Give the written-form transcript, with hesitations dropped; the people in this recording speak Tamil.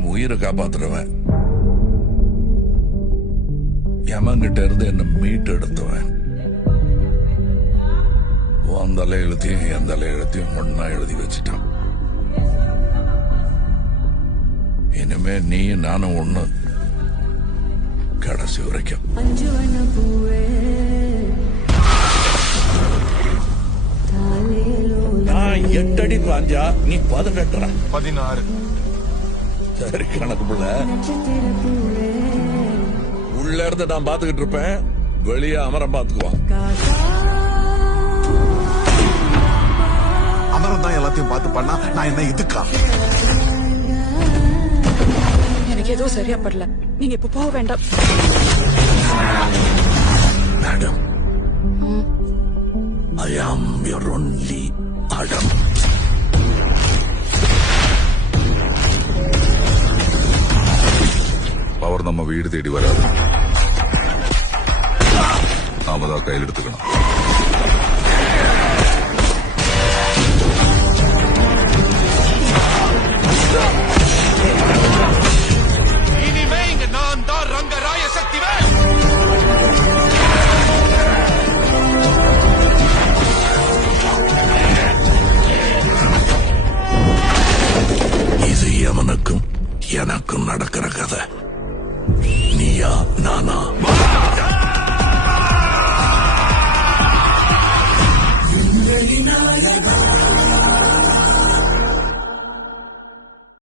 என் உயிரை காப்பாத்துறவன், யமங்கிட்ட இருந்து என்ன மீட்டு எடுத்தவன். உன் தலை எழுத்தையும் என் தலை எழுத்தையும் ஒன்னா எழுதி வச்சுட்டான். இனிமே நீயும் நானும் ஒண்ணு, கடைசி வரைக்கும். நான் 8 அடி பாஞ்சா நீ 18 16. சரி கணக்கு புள்ள. உள்ள இருந்து நான் பாத்துக்கிட்டு இருப்பேன், வெளியே அமரம் பாத்துக்குவான். அமரம் தான் எல்லாத்தையும் பார்த்து பண்ணா நான் என்ன இதுக்கா? எனக்கு ஏதோ சரியா படல, நீங்க இப்ப போக வேண்டாம். Madam, I am your only Adam. Power நம்ம வீடு தேடி வராது, நாம தான் கையில் எடுத்துக்கணும். இனிமே இங்க நான் தான் ரங்கராய சக்திவேல். இது எவனுக்கும் எனக்கும் நடக்கிற கதை. நீயா நானா?